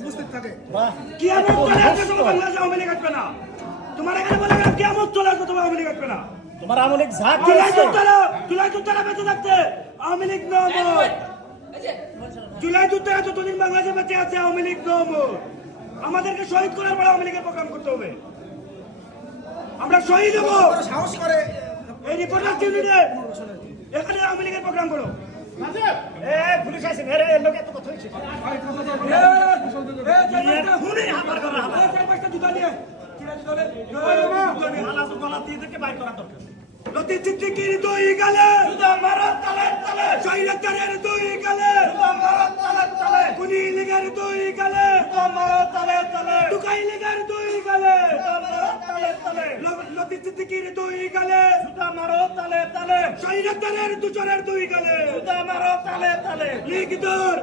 উপস্থিত থাকে। কিয়ামত চলে আসছে, তোমার বাংলাদেশে আওয়ামী লীগ আসবে না। তোমার এখানে বলে গেলাম কিয়ামত চলে আসবে, তোমার আওয়ামী লীগ আসবে না। তোমার আওয়ামী লীগ ঝাঁক জুলাই যুদ্ধে বেঁচে থাকতে আওয়ামী লীগ নো মোর। জুলাই যুদ্ধে যতদিন বাংলাদেশে বেঁচে আছে আওয়ামী লীগ নো মোর। আমাদেরকে শহীদ করার পর আওয়ামী লীগের প্রোগ্রাম করতে হবে। আমরা শহীদ হবো। সাহস করে এই রিপোর্টার ইউনিটে এখানে আওয়ামী লীগের প্রোগ্রাম করো। পুলিশ আছে মেরে লোক এত কথা হয়েছে গলা দিয়ে থেকে বাইর করা দরকার লতি সিদ্দিকীর দুই গালে মারার তালে তালে, শহীদের দুই গালে মারার তালে তালে, কুনি লীগের দুই গালে মারার তালে তালে, টুকাই লীগের দুই গালে মারার তালে তালে, লতি সিদ্দিকীর দুই গালে মারো তালে তালে, শহীদের দুজনের দুই গালে মারো তালে তালে, লীগ দূর